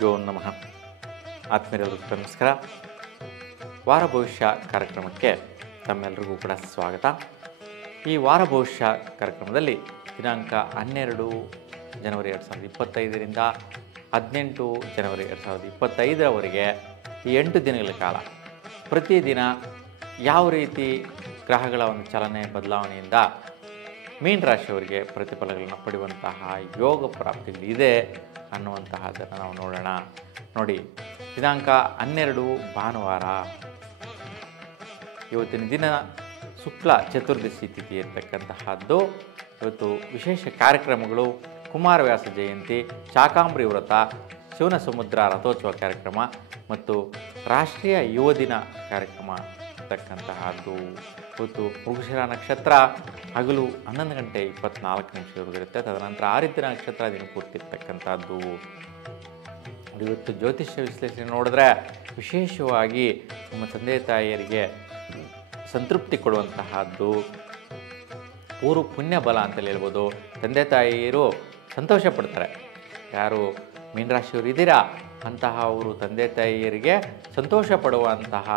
ಗುರುಭ್ಯೋ ನಮಃ. ಆತ್ಮೀಯರೆಲ್ಲರಿಗೂ ನಮಸ್ಕಾರ. ವಾರ ಭವಿಷ್ಯ ಕಾರ್ಯಕ್ರಮಕ್ಕೆ ತಮ್ಮೆಲ್ಲರಿಗೂ ಕೂಡ ಸ್ವಾಗತ. ಈ ವಾರ ಭವಿಷ್ಯ ಕಾರ್ಯಕ್ರಮದಲ್ಲಿ ದಿನಾಂಕ 12 ಜನವರಿ 2025ರಿಂದ 18 ಜನವರಿ 2025ರವರೆಗೆ ಈ 8 ದಿನಗಳ ಕಾಲ ಪ್ರತಿದಿನ ಯಾವ ರೀತಿ ಗ್ರಹಗಳ ಒಂದು ಚಲನೆ ಬದಲಾವಣೆಯಿಂದ ಮೀನ ರಾಶಿಯವರಿಗೆ ಪ್ರತಿಫಲಗಳನ್ನು ಪಡೆಯುವಂತಹ ಯೋಗ ಪ್ರಾಪ್ತಿಗಳಿದೆ ಅನ್ನುವಂತಹದ್ದನ್ನು ನಾವು ನೋಡೋಣ. ನೋಡಿ, ದಿನಾಂಕ 12 ಭಾನುವಾರ, ಇವತ್ತಿನ ದಿನ ಶುಕ್ಲ ಚತುರ್ದಶಿ ತಿಥಿ ಇರ್ತಕ್ಕಂತಹದ್ದು. ಇವತ್ತು ವಿಶೇಷ ಕಾರ್ಯಕ್ರಮಗಳು: ಕುಮಾರವ್ಯಾಸ ಜಯಂತಿ, ಶಾಕಾಂಬರಿ ವ್ರತ, ಶಿವನ ಸಮುದ್ರ ರಥೋತ್ಸವ ಕಾರ್ಯಕ್ರಮ ಮತ್ತು ರಾಷ್ಟ್ರೀಯ ಯುವ ದಿನ ಕಾರ್ಯಕ್ರಮ ಇರ್ತಕ್ಕಂತಹದ್ದು. ಇವತ್ತು ಮೃಗಶಿರ ನಕ್ಷತ್ರ ಹಗಲು 11:24 ಇರುತ್ತೆ. ತದನಂತರ ಆರಿದ್ರ ನಕ್ಷತ್ರ ದಿನಪೂರ್ತಿ ಇರ್ತಕ್ಕಂಥದ್ದು. ಇವತ್ತು ಜ್ಯೋತಿಷ್ಯ ವಿಶ್ಲೇಷಣೆ ನೋಡಿದ್ರೆ ವಿಶೇಷವಾಗಿ ನಮ್ಮ ತಂದೆ ತಾಯಿಯರಿಗೆ ಸಂತೃಪ್ತಿ ಕೊಡುವಂತಹದ್ದು, ಪೂರ್ವ ಪುಣ್ಯ ಬಲ ಅಂತಲೇ ಹೇಳ್ಬೋದು. ತಂದೆ ತಾಯಿಯರು ಸಂತೋಷ ಪಡ್ತಾರೆ. ಯಾರು ಮೀನರಾಶಿಯವರು ಇದ್ದೀರಾ ಅಂತಹ ಅವರು ತಂದೆ ತಾಯಿಯರಿಗೆ ಸಂತೋಷ ಪಡುವಂತಹ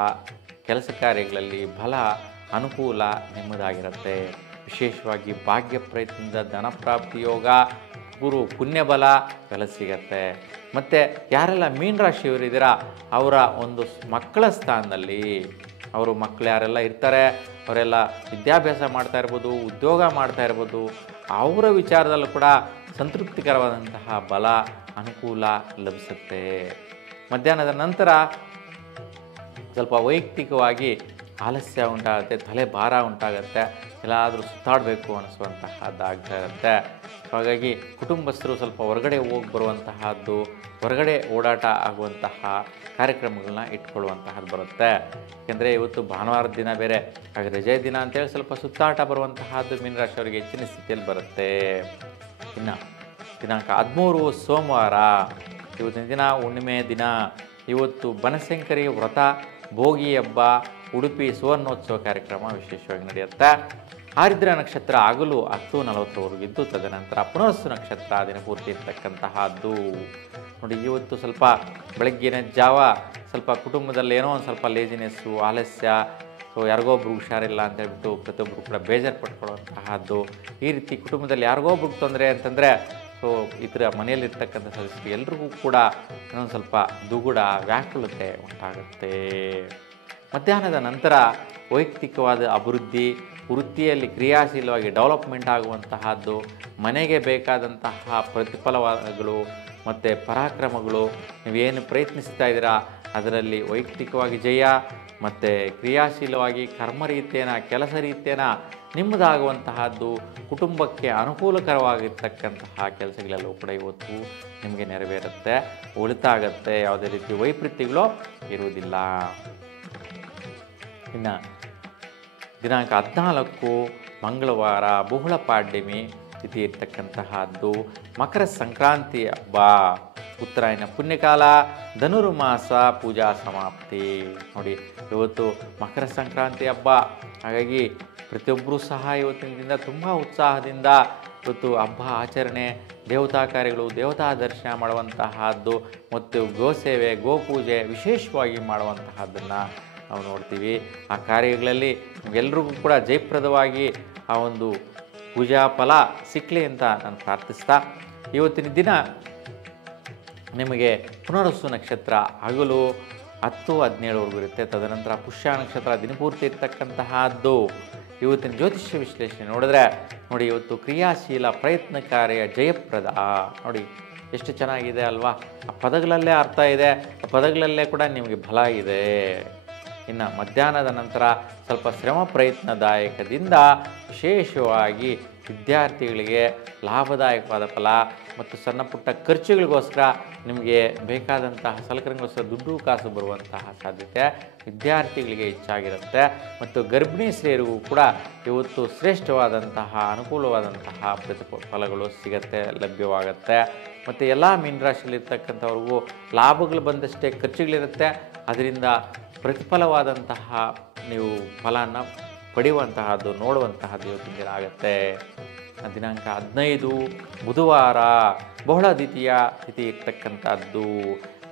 ಕೆಲಸ ಕಾರ್ಯಗಳಲ್ಲಿ ಬಲ, ಅನುಕೂಲ ನಿಮ್ಮದಾಗಿರುತ್ತೆ. ವಿಶೇಷವಾಗಿ ಭಾಗ್ಯ ಪ್ರಯತ್ನದಿಂದ ಧನಪ್ರಾಪ್ತಿ ಯೋಗ, ಪೂರ್ವ ಪುಣ್ಯ ಬಲ ಎಲ್ಲ ಸಿಗತ್ತೆ. ಮತ್ತು ಯಾರೆಲ್ಲ ಮೀನರಾಶಿಯವರಿದ್ದೀರಾ ಅವರ ಒಂದು ಮಕ್ಕಳ ಸ್ಥಾನದಲ್ಲಿ ಅವರು ಮಕ್ಕಳು ಯಾರೆಲ್ಲ ಇರ್ತಾರೆ ಅವರೆಲ್ಲ ವಿದ್ಯಾಭ್ಯಾಸ ಮಾಡ್ತಾ ಇರ್ಬೋದು, ಉದ್ಯೋಗ ಮಾಡ್ತಾ ಇರ್ಬೋದು, ಅವರ ವಿಚಾರದಲ್ಲೂ ಕೂಡ ಸಂತೃಪ್ತಿಕರವಾದಂತಹ ಬಲ, ಅನುಕೂಲ ಲಭಿಸುತ್ತೆ. ಮಧ್ಯಾಹ್ನದ ನಂತರ ಸ್ವಲ್ಪ ವೈಯಕ್ತಿಕವಾಗಿ ಆಲಸ್ಯ ಉಂಟಾಗುತ್ತೆ, ತಲೆ ಭಾರ ಉಂಟಾಗುತ್ತೆ, ಎಲ್ಲಾದರೂ ಸುತ್ತಾಡಬೇಕು ಅನ್ನಿಸುವಂತಹದ್ದಾಗ್ತಾ ಇರುತ್ತೆ. ಸೊ ಹಾಗಾಗಿ ಕುಟುಂಬಸ್ಥರು ಸ್ವಲ್ಪ ಹೊರಗಡೆ ಹೋಗಿ ಬರುವಂತಹದ್ದು, ಹೊರಗಡೆ ಓಡಾಟ ಆಗುವಂತಹ ಕಾರ್ಯಕ್ರಮಗಳನ್ನ ಇಟ್ಕೊಳ್ಳುವಂತಹದ್ದು ಬರುತ್ತೆ. ಯಾಕೆಂದರೆ ಇವತ್ತು ಭಾನುವಾರದ ದಿನ ಬೇರೆ, ಹಾಗೆ ರಜೆ ದಿನ ಅಂತೇಳಿ ಸ್ವಲ್ಪ ಸುತ್ತಾಟ ಬರುವಂತಹದ್ದು ಮೀನರಾಶಿಯವರಿಗೆ ಹೆಚ್ಚಿನ ಸ್ಥಿತಿಯಲ್ಲಿ ಬರುತ್ತೆ. ಇನ್ನು ದಿನಾಂಕ 13 ಸೋಮವಾರ, ಇವತ್ತಿನ ದಿನ ಹುಣ್ಣಿಮೆ ದಿನ. ಇವತ್ತು ಬನಶಂಕರಿ ವ್ರತ, ಭೋಗಿ ಹಬ್ಬ, ಉಡುಪಿ ಸುವರ್ಣೋತ್ಸವ ಕಾರ್ಯಕ್ರಮ ವಿಶೇಷವಾಗಿ ನಡೆಯುತ್ತೆ. ಆರಿದ್ರ ನಕ್ಷತ್ರ ಹಗಲು 10:40 ತದನಂತರ ಪುನರ್ವಸು ನಕ್ಷತ್ರ ದಿನಪೂರ್ತಿ ಇರ್ತಕ್ಕಂತಹದ್ದು. ನೋಡಿ, ಇವತ್ತು ಸ್ವಲ್ಪ ಬೆಳಗ್ಗಿನ ಜಾವ ಸ್ವಲ್ಪ ಕುಟುಂಬದಲ್ಲಿ ಏನೋ ಒಂದು ಸ್ವಲ್ಪ ಲೇಜಿನೆಸ್ಸು, ಆಲಸ್ಯ, ಸೊ ಯಾರಿಗೊಬ್ರು ಹುಷಾರಿಲ್ಲ ಅಂತ ಹೇಳ್ಬಿಟ್ಟು ಪ್ರತಿಯೊಬ್ಬರು ಕೂಡ ಬೇಜಾರು ಪಡ್ಕೊಳ್ಳುವಂತಹದ್ದು. ಈ ರೀತಿ ಕುಟುಂಬದಲ್ಲಿ ಯಾರಿಗೊಬ್ರಿಗೆ ತೊಂದರೆ ಅಂತಂದರೆ ಸೊ ಇತರ ಮನೆಯಲ್ಲಿರ್ತಕ್ಕಂಥ ಸದಸ್ಯರು ಎಲ್ರಿಗೂ ಕೂಡ ಇನ್ನೊಂದು ಸ್ವಲ್ಪ ದುಗುಡ, ವ್ಯಾಕುಲತೆ ಉಂಟಾಗುತ್ತೆ. ಮಧ್ಯಾಹ್ನದ ನಂತರ ವೈಯಕ್ತಿಕವಾದ ಅಭಿವೃದ್ಧಿ, ವೃತ್ತಿಯಲ್ಲಿ ಕ್ರಿಯಾಶೀಲವಾಗಿ ಡೆವಲಪ್ಮೆಂಟ್ ಆಗುವಂತಹದ್ದು, ಮನೆಗೆ ಬೇಕಾದಂತಹ ಪ್ರತಿಫಲಗಳು ಮತ್ತು ಪರಾಕ್ರಮಗಳು, ನೀವೇನು ಪ್ರಯತ್ನಿಸ್ತಾ ಇದ್ದೀರಾ ಅದರಲ್ಲಿ ವೈಯಕ್ತಿಕವಾಗಿ ಜಯ ಮತ್ತು ಕ್ರಿಯಾಶೀಲವಾಗಿ ಕರ್ಮ ರೀತಿಯನ, ಕೆಲಸ ರೀತಿಯನ ನಿಮ್ಮದಾಗುವಂತಹದ್ದು, ಕುಟುಂಬಕ್ಕೆ ಅನುಕೂಲಕರವಾಗಿರ್ತಕ್ಕಂತಹ ಕೆಲಸಗಳೆಲ್ಲವೂ ಕೂಡ ಇವತ್ತು ನಿಮಗೆ ನೆರವೇರುತ್ತೆ, ಒಳಿತಾಗತ್ತೆ. ಯಾವುದೇ ರೀತಿ ವೈಪರೀತ್ಯಗಳು ಇರುವುದಿಲ್ಲ. ಇನ್ನು ದಿನಾಂಕ 14 ಮಂಗಳವಾರ, ಬಹುಳ ಪಾಡ್ಯಮಿ ತಿಥಿ ಇರ್ತಕ್ಕಂತಹದ್ದು. ಮಕರ ಸಂಕ್ರಾಂತಿ ಹಬ್ಬ, ಉತ್ತರಾಯಣ ಪುಣ್ಯಕಾಲ, ಧನುರ್ಮಾಸ ಪೂಜಾ ಸಮಾಪ್ತಿ. ನೋಡಿ, ಇವತ್ತು ಮಕರ ಸಂಕ್ರಾಂತಿ ಹಬ್ಬ. ಹಾಗಾಗಿ ಪ್ರತಿಯೊಬ್ಬರೂ ಸಹ ಇವತ್ತಿನ ದಿನ ತುಂಬ ಉತ್ಸಾಹದಿಂದ ಇವತ್ತು ಹಬ್ಬ ಆಚರಣೆ, ದೇವತಾ ಕಾರ್ಯಗಳು, ದೇವತಾ ದರ್ಶನ ಮಾಡುವಂತಹದ್ದು ಮತ್ತು ಗೋಸೇವೆ, ಗೋಪೂಜೆ ವಿಶೇಷವಾಗಿ ಮಾಡುವಂತಹದ್ದನ್ನು ನಾವು ನೋಡ್ತೀವಿ. ಆ ಕಾರ್ಯಗಳಲ್ಲಿ ಎಲ್ರಿಗೂ ಕೂಡ ಜಯಪ್ರದವಾಗಿ ಆ ಒಂದು ಪೂಜಾ ಫಲ ಸಿಕ್ಕಲಿ ಅಂತ ನಾನು ಪ್ರಾರ್ಥಿಸ್ತಾ, ಇವತ್ತಿನ ದಿನ ನಿಮಗೆ ಪುನರ್ವಸು ನಕ್ಷತ್ರ ಹಗಲು 10:17 ಇರುತ್ತೆ. ತದನಂತರ ಪುಷ್ಯ ನಕ್ಷತ್ರ ದಿನಪೂರ್ತಿ ಇರ್ತಕ್ಕಂತಹದ್ದು. ಇವತ್ತಿನ ಜ್ಯೋತಿಷ್ಯ ವಿಶ್ಲೇಷಣೆ ನೋಡಿದ್ರೆ ನೋಡಿ, ಇವತ್ತು ಕ್ರಿಯಾಶೀಲ, ಪ್ರಯತ್ನ ಕಾರ್ಯ, ಜಯಪ್ರದ. ನೋಡಿ ಎಷ್ಟು ಚೆನ್ನಾಗಿದೆ ಅಲ್ವಾ? ಆ ಪದಗಳಲ್ಲೇ ಅರ್ಥ ಇದೆ, ಆ ಪದಗಳಲ್ಲೇ ಕೂಡ ನಿಮಗೆ ಬಲ ಇದೆ. ಇನ್ನು ಮಧ್ಯಾಹ್ನದ ನಂತರ ಸ್ವಲ್ಪ ಶ್ರಮ ಪ್ರಯತ್ನದಾಯಕದಿಂದ ವಿಶೇಷವಾಗಿ ವಿದ್ಯಾರ್ಥಿಗಳಿಗೆ ಲಾಭದಾಯಕವಾದ ಫಲ ಮತ್ತು ಸಣ್ಣ ಪುಟ್ಟ ಖರ್ಚುಗಳಿಗೋಸ್ಕರ ನಿಮಗೆ ಬೇಕಾದಂತಹ ಸಲಕರಣೆಗೋಸ್ಕರ ದುಡ್ಡು ಕಾಸು ಬರುವಂತಹ ಸಾಧ್ಯತೆ ವಿದ್ಯಾರ್ಥಿಗಳಿಗೆ ಹೆಚ್ಚಾಗಿರುತ್ತೆ. ಮತ್ತು ಗರ್ಭಿಣಿ ಸ್ತ್ರೀಯರಿಗೂ ಕೂಡ ಇವತ್ತು ಶ್ರೇಷ್ಠವಾದಂತಹ, ಅನುಕೂಲವಾದಂತಹ ಪ್ರತಿಫಲಗಳು ಸಿಗತ್ತೆ, ಲಭ್ಯವಾಗುತ್ತೆ. ಮತ್ತು ಎಲ್ಲ ಮೀನರಾಶಿಯಲ್ಲಿರ್ತಕ್ಕಂಥವ್ರಿಗೂ ಲಾಭಗಳು ಬಂದಷ್ಟೇ ಖರ್ಚುಗಳಿರುತ್ತೆ. ಅದರಿಂದ ಪ್ರತಿಫಲವಾದಂತಹ ನೀವು ಫಲನ ಪಡೆಯುವಂತಹದ್ದು, ನೋಡುವಂತಹದ್ದು ಇವತ್ತಿನ ದಿನ ಆಗುತ್ತೆ. ದಿನಾಂಕ 15 ಬುಧವಾರ, ಬಹುಳ ದ್ವಿತೀಯ ತಿಥಿ ಇರ್ತಕ್ಕಂಥದ್ದು.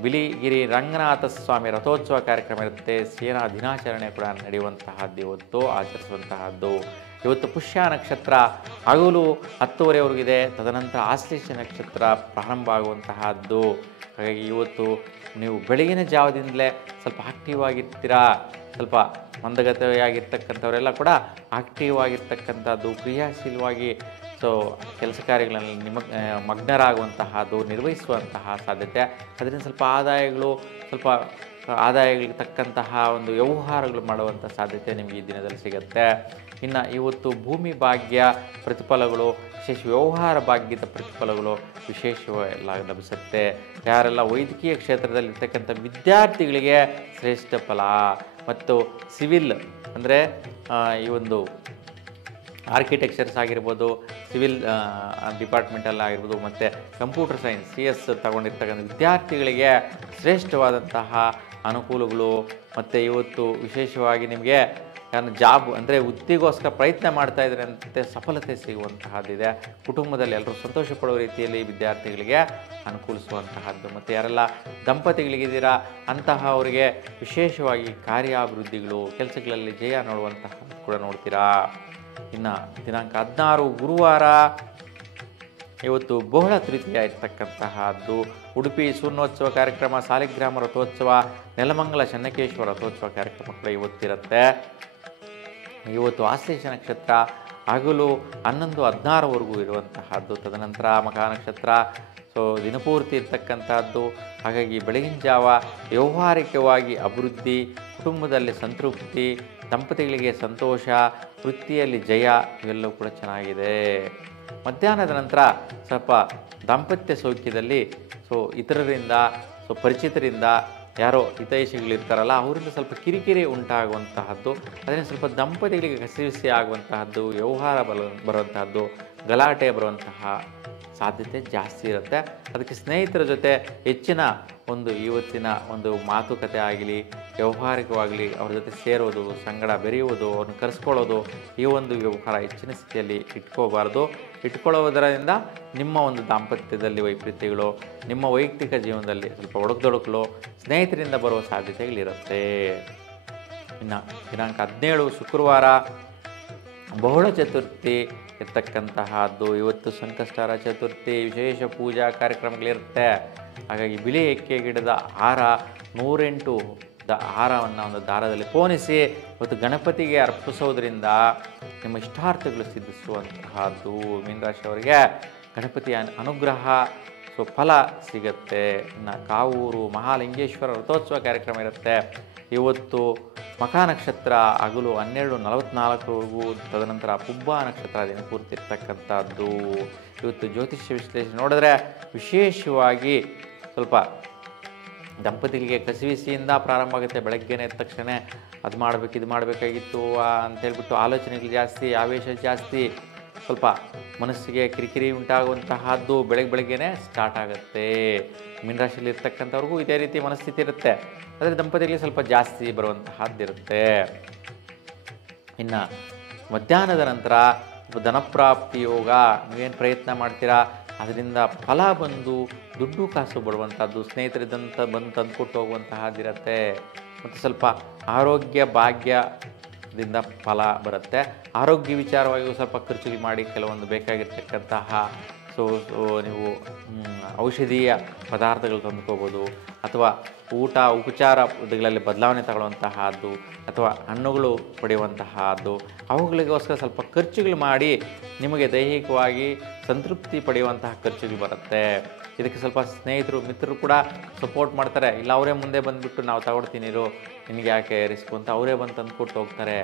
ಬಿಳಿಗಿರಿ ರಂಗನಾಥ ಸ್ವಾಮಿ ರಥೋತ್ಸವ ಕಾರ್ಯಕ್ರಮ ಇರುತ್ತೆ. ಸೇನಾ ದಿನಾಚರಣೆ ಕೂಡ ನಡೆಯುವಂತಹದ್ದು ಇವತ್ತು ಆಚರಿಸುವಂತಹದ್ದು. ಇವತ್ತು ಪುಷ್ಯ ನಕ್ಷತ್ರ ಹಗಲು 10:30ವರೆಗಿದೆ. ತದನಂತರ ಆಶ್ಲೇಷ ನಕ್ಷತ್ರ ಪ್ರಾರಂಭ ಆಗುವಂತಹದ್ದು. ಹಾಗಾಗಿ ಇವತ್ತು ನೀವು ಬೆಳಗಿನ ಜಾವದಿಂದಲೇ ಸ್ವಲ್ಪ ಆಕ್ಟಿವ್ ಆಗಿರ್ತೀರಾ. ಸ್ವಲ್ಪ ಮಂದಗತಿಯಾಗಿರ್ತಕ್ಕಂಥವರೆಲ್ಲ ಕೂಡ ಆಕ್ಟಿವ್ ಆಗಿರ್ತಕ್ಕಂಥದ್ದು, ಕ್ರಿಯಾಶೀಲವಾಗಿ ಕೆಲಸ ಕಾರ್ಯಗಳಲ್ಲಿ ಮಗ್ನರಾಗುವಂತಹದ್ದು, ನಿರ್ವಹಿಸುವಂತಹ ಸಾಧ್ಯತೆ. ಅದರಿಂದ ಸ್ವಲ್ಪ ಆದಾಯಗಳಿಗೆ ತಕ್ಕಂತಹ ಒಂದು ವ್ಯವಹಾರಗಳು ಮಾಡುವಂಥ ಸಾಧ್ಯತೆ ನಿಮಗೆ ಈ ದಿನದಲ್ಲಿ ಸಿಗುತ್ತೆ. ಇನ್ನು ಇವತ್ತು ಭೂಮಿ ಭಾಗ್ಯ ಪ್ರತಿಫಲಗಳು, ವಿಶೇಷ ವ್ಯವಹಾರ ಭಾಗ್ಯದ ಪ್ರತಿಫಲಗಳು ವಿಶೇಷವಾಗಿ ಲಭಿಸುತ್ತೆ. ಯಾರೆಲ್ಲ ವೈದ್ಯಕೀಯ ಕ್ಷೇತ್ರದಲ್ಲಿರ್ತಕ್ಕಂಥ ವಿದ್ಯಾರ್ಥಿಗಳಿಗೆ ಶ್ರೇಷ್ಠ ಫಲ, ಮತ್ತು ಸಿವಿಲ್ ಅಂದರೆ ಈ ಒಂದು ಆರ್ಕಿಟೆಕ್ಚರ್ಸ್ ಆಗಿರ್ಬೋದು, ಸಿವಿಲ್ ಡಿಪಾರ್ಟ್ಮೆಂಟಲ್ಲಿ ಆಗಿರ್ಬೋದು, ಮತ್ತು ಕಂಪ್ಯೂಟರ್ ಸೈನ್ಸ್ CS ತಗೊಂಡಿರ್ತಕ್ಕಂಥ ವಿದ್ಯಾರ್ಥಿಗಳಿಗೆ ಶ್ರೇಷ್ಠವಾದಂತಹ ಅನುಕೂಲಗಳು. ಮತ್ತು ಇವತ್ತು ವಿಶೇಷವಾಗಿ ನಿಮಗೆ ಜಾಬ್ ಅಂದರೆ ವೃತ್ತಿಗೋಸ್ಕರ ಪ್ರಯತ್ನ ಮಾಡ್ತಾ ಇದ್ದಾರೆ ಅಂತ ಸಫಲತೆ ಸಿಗುವಂತಹದ್ದಿದೆ. ಕುಟುಂಬದಲ್ಲಿ ಎಲ್ಲರೂ ಸಂತೋಷ ಪಡುವ ರೀತಿಯಲ್ಲಿ ವಿದ್ಯಾರ್ಥಿಗಳಿಗೆ ಅನುಕೂಲಿಸುವಂತಹದ್ದು. ಮತ್ತು ಯಾರೆಲ್ಲ ದಂಪತಿಗಳಿಗಿದ್ದೀರಾ ಅಂತಹವರಿಗೆ ವಿಶೇಷವಾಗಿ ಕಾರ್ಯಾಭಿವೃದ್ಧಿಗಳು, ಕೆಲಸಗಳಲ್ಲಿ ಜಯ ನೋಡುವಂತಹ ಕೂಡ ನೋಡ್ತೀರಾ. ಇನ್ನು ದಿನಾಂಕ 16 ಗುರುವಾರ ಇವತ್ತು ಬಹುಳ ತೃತೀಯ ಇರ್ತಕ್ಕಂತಹದ್ದು. ಉಡುಪಿ ಸುವರ್ಣೋತ್ಸವ ಕಾರ್ಯಕ್ರಮ, ಸಾಲಿಗ್ರಾಮ ರಥೋತ್ಸವ, ನೆಲಮಂಗಲ ಚೆನ್ನಕೇಶ್ವರ ರಥೋತ್ಸವ ಕಾರ್ಯಕ್ರಮ ಕೂಡ ಇವತ್ತಿರುತ್ತೆ. ಇವತ್ತು ಆಶ್ಲೇಷ ನಕ್ಷತ್ರ ಹಗಲು 11:16ವರೆಗೂ ಇರುವಂತಹದ್ದು. ತದನಂತರ ಮಖ ನಕ್ಷತ್ರ ದಿನಪೂರ್ತಿ ಇರ್ತಕ್ಕಂಥದ್ದು. ಹಾಗಾಗಿ ಬೆಳಗಿನ ಜಾವ ವ್ಯಾವಹಾರಿಕವಾಗಿ ಅಭಿವೃದ್ಧಿ, ಕುಟುಂಬದಲ್ಲಿ ಸಂತೃಪ್ತಿ, ದಂಪತಿಗಳಿಗೆ ಸಂತೋಷ, ವೃತ್ತಿಯಲ್ಲಿ ಜಯ, ಇವೆಲ್ಲವೂ ಕೂಡ ಚೆನ್ನಾಗಿದೆ. ಮಧ್ಯಾಹ್ನದ ನಂತರ ಸ್ವಲ್ಪ ದಾಂಪತ್ಯ ಸೌಖ್ಯದಲ್ಲಿ ಇತರರಿಂದ ಪರಿಚಿತರಿಂದ ಯಾರೋ ಹಿತೈಷಿಗಳಿರ್ತಾರಲ್ಲ ಅವರಿಂದ ಸ್ವಲ್ಪ ಕಿರಿಕಿರಿ ಉಂಟಾಗುವಂತಹದ್ದು. ಅದರಿಂದ ಸ್ವಲ್ಪ ದಂಪತಿಗಳಿಗೆ ಕಸಿವಿಸಿ ಆಗುವಂತಹದ್ದು, ವ್ಯವಹಾರ ಬರುವಂತಹದ್ದು, ಗಲಾಟೆ ಬರುವಂತಹ ಸಾಧ್ಯತೆ ಜಾಸ್ತಿ ಇರುತ್ತೆ. ಅದಕ್ಕೆ ಸ್ನೇಹಿತರ ಜೊತೆ ಹೆಚ್ಚಿನ ಇವತ್ತಿನ ಮಾತುಕತೆ ಆಗಲಿ, ವ್ಯಾವಹಾರಿಕವಾಗಲಿ ಅವ್ರ ಜೊತೆ ಸೇರೋದು, ಸಂಗಡ ಬೆರೆಯುವುದು, ಅವ್ರನ್ನ ಕರೆಸ್ಕೊಳ್ಳೋದು, ಈ ವ್ಯವಹಾರ ಹೆಚ್ಚಿನ ಸ್ಥಿತಿಯಲ್ಲಿ ಇಟ್ಕೊಳ್ಳೋದರಿಂದ ನಿಮ್ಮ ದಾಂಪತ್ಯದಲ್ಲಿ ವೈಪರೀತ್ಯಗಳು, ನಿಮ್ಮ ವೈಯಕ್ತಿಕ ಜೀವನದಲ್ಲಿ ಸ್ವಲ್ಪ ಒಡಕುದೊಡಕಲು ಸ್ನೇಹಿತರಿಂದ ಬರುವ ಸಾಧ್ಯತೆಗಳಿರುತ್ತೆ. ಇನ್ನು ದಿನಾಂಕ 17 ಶುಕ್ರವಾರ ಬಹುಳ ಚತುರ್ಥಿ ಇರ್ತಕ್ಕಂತಹದ್ದು. ಇವತ್ತು ಸಂಕಷ್ಟಹರ ಚತುರ್ಥಿ, ವಿಶೇಷ ಪೂಜಾ ಕಾರ್ಯಕ್ರಮಗಳಿರುತ್ತೆ. ಹಾಗಾಗಿ ಬಿಳಿ ಎಕ್ಕೆ ಗಿಡದ ಹಾರ 108 ಹಾರವನ್ನು ದಾರದಲ್ಲಿ ಪೋಣಿಸಿ ಇವತ್ತು ಗಣಪತಿಗೆ ಅರ್ಪಿಸೋದ್ರಿಂದ ನಿಮ್ಮ ಇಷ್ಟಾರ್ಥಗಳು ಸಿದ್ಧಿಸುವಂತಹದ್ದು. ಮೀನರಾಶಿಯವರಿಗೆ ಗಣಪತಿಯ ಅನುಗ್ರಹ ಫಲ ಸಿಗುತ್ತೆ. ಇನ್ನು ಕಾವೂರು ಮಹಾಲಿಂಗೇಶ್ವರ ರಥೋತ್ಸವ ಕಾರ್ಯಕ್ರಮ ಇರುತ್ತೆ. ಇವತ್ತು ಮಖ ನಕ್ಷತ್ರ ಹಗಲು 12:44ವರೆಗೂ, ತದನಂತರ ಪುಬ್ಬ ನಕ್ಷತ್ರ ದಿನಪೂರ್ತಿ ಇರ್ತಕ್ಕಂಥದ್ದು. ಇವತ್ತು ಜ್ಯೋತಿಷ್ಯ ವಿಶ್ಲೇಷಣೆ ನೋಡಿದ್ರೆ ವಿಶೇಷವಾಗಿ ಸ್ವಲ್ಪ ದಂಪತಿಗಳಿಗೆ ಕಸಿವಿಸಿಯಿಂದ ಪ್ರಾರಂಭ ಆಗುತ್ತೆ. ಬೆಳಗ್ಗೆನೇ ಎದ್ದ ತಕ್ಷಣ ಅದು ಮಾಡಬೇಕು ಇದು ಮಾಡಬೇಕಾಗಿತ್ತು ಅಂತೇಳ್ಬಿಟ್ಟು ಆಲೋಚನೆಗಳು ಜಾಸ್ತಿ, ಆವೇಶ ಜಾಸ್ತಿ, ಸ್ವಲ್ಪ ಮನಸ್ಸಿಗೆ ಕಿರಿಕಿರಿ ಉಂಟಾಗುವಂತಹದ್ದು ಬೆಳಗ್ಗೆನೇ ಸ್ಟಾರ್ಟ್ ಆಗುತ್ತೆ. ಮೀನರಾಶಿಯಲ್ಲಿ ಇರ್ತಕ್ಕಂಥವ್ರಿಗೂ ಇದೇ ರೀತಿ ಮನಸ್ಥಿತಿ ಇರುತ್ತೆ. ಆದರೆ ದಂಪತಿಗಳಿಗೆ ಸ್ವಲ್ಪ ಜಾಸ್ತಿ ಬರುವಂತಹದ್ದಿರುತ್ತೆ. ಇನ್ನು ಮಧ್ಯಾಹ್ನದ ನಂತರ ಧನಪ್ರಾಪ್ತಿ ಯೋಗ, ನೀವೇನು ಪ್ರಯತ್ನ ಮಾಡ್ತೀರಾ ಅದರಿಂದ ಫಲ ಬಂದು ದುಡ್ಡು ಕಾಸು ಬರುವಂಥದ್ದು, ಸ್ನೇಹಿತರಿದ್ದಂಥ ಬಂದು ತಂದುಕೊಟ್ಟು ಹೋಗುವಂತಹದ್ದಿರುತ್ತೆ. ಮತ್ತು ಸ್ವಲ್ಪ ಆರೋಗ್ಯ ಭಾಗ್ಯದಿಂದ ಫಲ ಬರುತ್ತೆ. ಆರೋಗ್ಯ ವಿಚಾರವಾಗಿಯೂ ಸ್ವಲ್ಪ ಖರ್ಚುಗಳು ಮಾಡಿ ಕೆಲವೊಂದು ಬೇಕಾಗಿರ್ತಕ್ಕಂತಹ ನೀವು ಔಷಧೀಯ ಪದಾರ್ಥಗಳು ತಂದುಕೋಬೋದು, ಅಥವಾ ಊಟ ಉಪಚಾರಗಳಲ್ಲಿ ಬದಲಾವಣೆ ತಗೊಳ್ಳುವಂತಹದ್ದು, ಅಥವಾ ಹಣ್ಣುಗಳು ಪಡೆಯುವಂತಹದ್ದು, ಅವುಗಳಿಗೋಸ್ಕರ ಸ್ವಲ್ಪ ಖರ್ಚುಗಳು ಮಾಡಿ ನಿಮಗೆ ದೈಹಿಕವಾಗಿ ಸಂತೃಪ್ತಿ ಪಡೆಯುವಂತಹ ಖರ್ಚುಗಳು ಬರುತ್ತೆ. ಇದಕ್ಕೆ ಸ್ವಲ್ಪ ಸ್ನೇಹಿತರು ಮಿತ್ರರು ಕೂಡ ಸಪೋರ್ಟ್ ಮಾಡ್ತಾರೆ. ಇಲ್ಲ ಅವರೇ ಮುಂದೆ ಬಂದುಬಿಟ್ಟು ನಾವು ತಗೊಳ್ತೀನಿ ನಿನಗೆ ಯಾಕೆ ರಿಸ್ಕು ಅಂತ ಅವರೇ ಬಂದು ತಂದುಕೊಟ್ಟು ಹೋಗ್ತಾರೆ.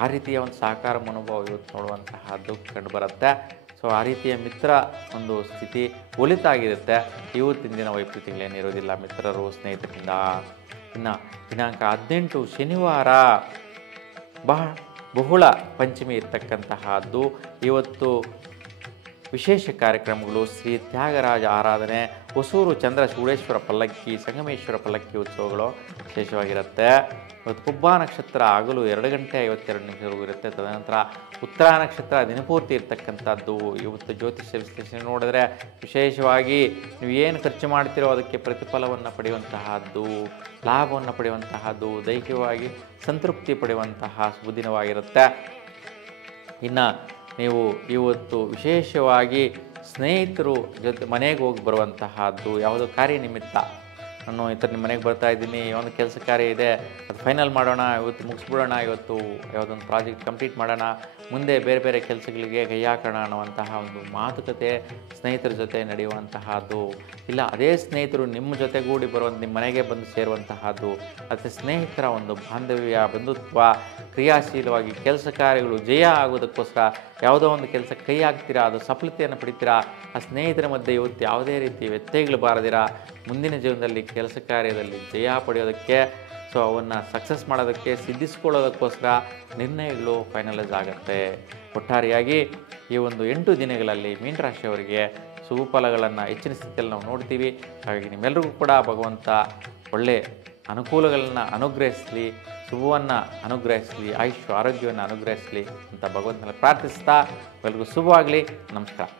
ಆ ರೀತಿಯ ಸಹಕಾರ ಮನೋಭಾವ ಇವತ್ತು ನೋಡುವಂತಹದ್ದು ಕಂಡುಬರುತ್ತೆ. ಆ ರೀತಿಯ ಮಿತ್ರ ಸ್ಥಿತಿ ಒಳಿತಾಗಿರುತ್ತೆ. ಇವತ್ತಿನ ದಿನ ವೈಪರೀತ್ಯಗಳೇನಿರೋದಿಲ್ಲ ಮಿತ್ರರು ಸ್ನೇಹಿತರಿಂದ. ಇನ್ನು ದಿನಾಂಕ 18 ಶನಿವಾರ ಬಹುಳ ಪಂಚಮಿ ಇರ್ತಕ್ಕಂತಹದ್ದು. ಇವತ್ತು ವಿಶೇಷ ಕಾರ್ಯಕ್ರಮಗಳು ಶ್ರೀ ತ್ಯಾಗರಾಜ ಆರಾಧನೆ, ಹೊಸೂರು ಚಂದ್ರ ಚೂಡೇಶ್ವರ ಪಲ್ಲಕ್ಕಿ, ಸಂಗಮೇಶ್ವರ ಪಲ್ಲಕ್ಕಿ ಉತ್ಸವಗಳು ವಿಶೇಷವಾಗಿರುತ್ತೆ. ಇವತ್ತು ಪುಬ್ಬ ನಕ್ಷತ್ರ ಹಗಲು 2 ಗಂಟೆ 52 ನಿಮಿಷವರೆಗೂ ಇರುತ್ತೆ. ತದನಂತರ ಉತ್ತರ ನಕ್ಷತ್ರ ದಿನಪೂರ್ತಿ ಇರ್ತಕ್ಕಂಥದ್ದು. ಇವತ್ತು ಜ್ಯೋತಿಷ್ಯ ವಿಶ್ಲೇಷಣೆ ನೋಡಿದ್ರೆ ವಿಶೇಷವಾಗಿ ನೀವು ಏನು ಖರ್ಚು ಮಾಡ್ತೀರೋ ಅದಕ್ಕೆ ಪ್ರತಿಫಲವನ್ನು ಪಡೆಯುವಂತಹದ್ದು, ಲಾಭವನ್ನು ಪಡೆಯುವಂತಹದ್ದು, ದೈಹಿಕವಾಗಿ ಸಂತೃಪ್ತಿ ಪಡೆಯುವಂತಹ ಶುಭ ದಿನವಾಗಿರುತ್ತೆ. ಇನ್ನು ನೀವು ಇವತ್ತು ವಿಶೇಷವಾಗಿ ಸ್ನೇಹಿತರು ಜೊತೆ ಮನೆಗೆ ಹೋಗಿ ಬರುವಂತಹದ್ದು, ಯಾವುದೋ ಕಾರ್ಯನಿಮಿತ್ತ ನಾನು ಈ ಥರ ನಿಮ್ಮ ಮನೆಗೆ ಬರ್ತಾ ಇದ್ದೀನಿ, ಒಂದು ಕೆಲಸ ಕಾರ್ಯ ಇದೆ, ಅದು ಫೈನಲ್ ಮಾಡೋಣ, ಇವತ್ತು ಮುಗಿಸ್ಬಿಡೋಣ, ಇವತ್ತು ಯಾವುದೊಂದು ಪ್ರಾಜೆಕ್ಟ್ ಕಂಪ್ಲೀಟ್ ಮಾಡೋಣ, ಮುಂದೆ ಬೇರೆ ಬೇರೆ ಕೆಲಸಗಳಿಗೆ ಕೈ ಹಾಕೋಣ ಅನ್ನುವಂತಹ ಒಂದು ಮಾತುಕತೆ ಸ್ನೇಹಿತರ ಜೊತೆ ನಡೆಯುವಂತಹದ್ದು. ಇಲ್ಲ ಅದೇ ಸ್ನೇಹಿತರು ನಿಮ್ಮ ಜೊತೆಗೂಡಿ ಬರುವಂಥ ನಿಮ್ಮ ಮನೆಗೆ ಬಂದು ಸೇರುವಂತಹದ್ದು. ಮತ್ತು ಸ್ನೇಹಿತರ ಒಂದು ಬಾಂಧವ್ಯ, ಬಂಧುತ್ವ, ಕ್ರಿಯಾಶೀಲವಾಗಿ ಕೆಲಸ ಕಾರ್ಯಗಳು ಜಯ ಆಗೋದಕ್ಕೋಸ್ಕರ ಯಾವುದೋ ಒಂದು ಕೆಲಸ ಕೈ ಹಾಕ್ತೀರಾ, ಅದು ಸಫಲತೆಯನ್ನು ಪಡಿತೀರಾ. ಆ ಸ್ನೇಹಿತರ ಮಧ್ಯೆ ಇವತ್ತು ಯಾವುದೇ ರೀತಿ ವ್ಯತ್ಯಯಗಳು ಬಾರದಿರ ಮುಂದಿನ ಜೀವನದಲ್ಲಿ ಕೆಲಸ ಕಾರ್ಯದಲ್ಲಿ ಜಯ ಪಡೆಯೋದಕ್ಕೆ, ಸೊ ಅವನ್ನು ಸಕ್ಸಸ್ ಮಾಡೋದಕ್ಕೆ, ಸಿದ್ಧಿಸ್ಕೊಳ್ಳೋದಕ್ಕೋಸ್ಕರ ನಿರ್ಣಯಗಳು ಫೈನಲೈಸ್ ಆಗುತ್ತೆ. ಒಟ್ಟಾರೆಯಾಗಿ ಈ ಒಂದು 8 ದಿನಗಳಲ್ಲಿ ಮೀನರಾಶಿಯವರಿಗೆ ಶುಭ ಫಲಗಳನ್ನು ಹೆಚ್ಚಿನ ಸ್ಥಿತಿಯಲ್ಲಿ ನಾವು ನೋಡ್ತೀವಿ. ಹಾಗಾಗಿ ನಿಮ್ಮೆಲ್ಲರಿಗೂ ಕೂಡ ಭಗವಂತ ಒಳ್ಳೆಯ ಅನುಕೂಲಗಳನ್ನು ಅನುಗ್ರಹಿಸಲಿ, ಶುಭವನ್ನು ಅನುಗ್ರಹಿಸಲಿ, ಆಯುಷ್ಯ ಆರೋಗ್ಯವನ್ನು ಅನುಗ್ರಹಿಸಲಿ ಅಂತ ಭಗವಂತನಲ್ಲಿ ಪ್ರಾರ್ಥಿಸ್ತಾ ಎಲ್ಲರಿಗೂ ಶುಭವಾಗಲಿ. ನಮಸ್ಕಾರ.